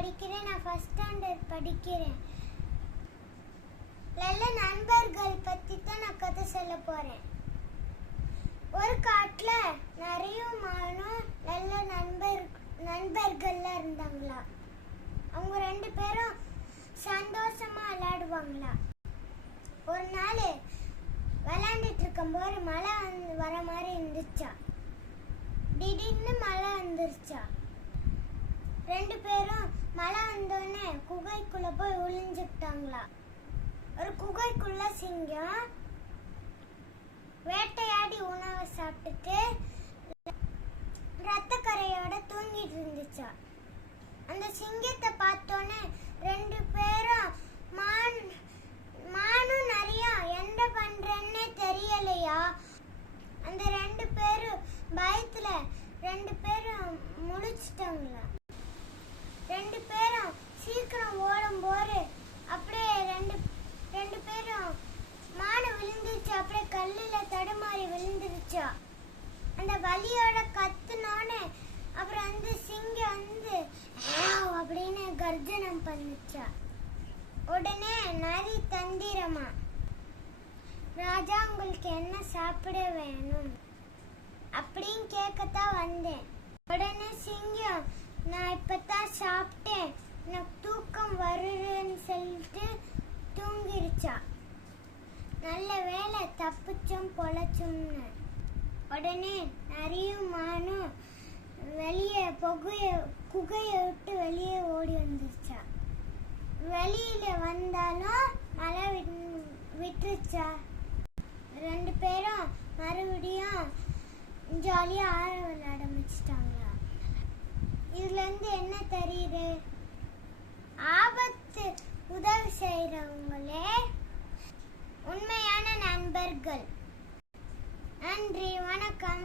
படிக்கிறேன். நான் first standard படிக்கிறேன். நல்ல நண்பர்கள் பத்தி தான் நான் கதை சொல்ல போறேன். ஒரு காட்டுல நிறைய மானும் நல்ல நண்பர்கள்லாம் இருந்தாங்களா. அவங்க 2 பேரும் சந்தோஷமா விளையாடுவாங்களா. ஒரு நாள் விளையாண்டுட்டு இருக்கும்போது மழை வர மாதிரி இருந்துச்சா. திடீர்னு மழை வந்துருச்சா. 2 பேரும் மழை வந்தோடனே குகைக்குள்ள போய் ஒளிஞ்சுக்கிட்டாங்களா. ஒரு குகைக்குள்ள சிங்கம் வேட்டையாடி உணவை சாப்பிட்டுட்டு ரத்தக்கரையோட தூங்கிட்டு இருந்துச்சா. அந்த சிங்கத்தை பார்த்தோன்னே 2 பேரும் மானும் நிறைய என்ன பண்றேன்னே தெரியலையா. அந்த 2 பேரும் பயத்துல 2 பேரும் முழிச்சிட்டாங்களா. 2 பேரும் சீக்கிரம் ஓடும்போது அப்படியே 2 பேரும் மானு விழுந்துருச்சு. அப்படியே கல்லுல தடுமாறி விழுந்துருச்சா. அந்த வலியோட கத்துனோன்னு அப்புறம் வந்து சிங்கம் வந்து அப்படின்னு கர்ஜனம் பண்ணுச்சா. உடனே நரி தந்திரமா, ராஜா உங்களுக்கு என்ன சாப்பிட வேணும் அப்படின்னு கேட்கத்தான் வந்தேன். உடனே சிங்கம், நான் இப்பதான் சாப்பிட்டேன், எனக்கு தூக்கம் வருதுன்னு சொல்லிட்டு தூங்கிருச்சா. நல்ல வேலை தப்பிச்சோம் பொழைச்சோம்னு. உடனே நிறைய மானும் வெளியே குகையை விட்டு வெளியே ஓடி வந்துருச்சா. வெளியில வந்தாலும் மழை விட்டுருச்சா. 2 பேரும் மறுபடியும் ஜாலியா ஆட விளையாட ஆரம்பிச்சிட்டாங்களா. இதுல இருந்து என்ன தெரியுது? ஆபத்து உதவி செய்யறவங்களே உண்மையான நண்பர்கள். நன்றி, வணக்கம்.